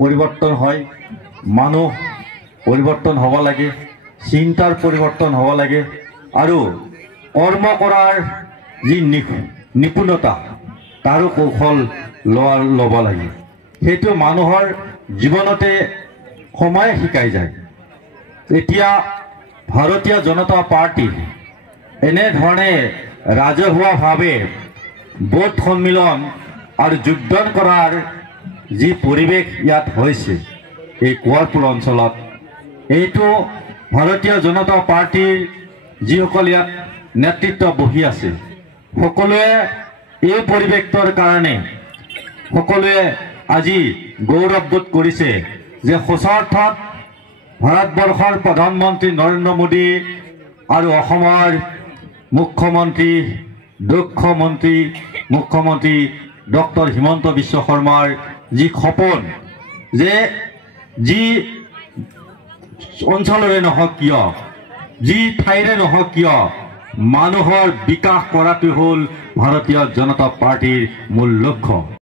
পৰিৱৰ্তন হয় মানুহ পৰিৱৰ্তন হ'ব লাগে চিন্তাৰ পৰিৱৰ্তন হ'ব লাগে আৰু কৰ্ম কৰাৰ যি নিপুণতা তাৰো কৌশল ল'ব লাগে সেইটো মানুহৰ জীৱনতে সময় শিকাই যায় এতিয়া ভাৰতীয় জনতা পাৰ্টি এনেধৰণে ৰাজহুৱাভাৱে বোধ সন্মিলন আৰু যোগদান কৰাৰ যি পৰিৱেশ ইয়াত হৈছে এই কোঁৱৰপুৰ অঞ্চলত এইটো ভাৰতীয় জনতা পাৰ্টিৰ যিসকল ইয়াত নেতৃত্ব বহি আছে সকলোৱে এই পৰিৱেশটোৰ কাৰণে সকলোৱে আজি গৌৰৱবোধ কৰিছে যে সঁচা অৰ্থত ভাৰতবৰ্ষৰ প্ৰধানমন্ত্ৰী নৰেন্দ্ৰ মোদী আৰু অসমৰ মুখ্যমন্ত্ৰী দক্ষ মন্ত্ৰী মুখ্যমন্ত্ৰী ডক্টৰ হিমন্ত বিশ্ব শৰ্মাৰ যি সপোন যে যি অঞ্চলৰে নহওক কিয় যি ঠাইৰে নহওক কিয় মানুহৰ বিকাশ কৰাটো হ'ল ভাৰতীয় জনতা পাৰ্টিৰ মূল লক্ষ্য।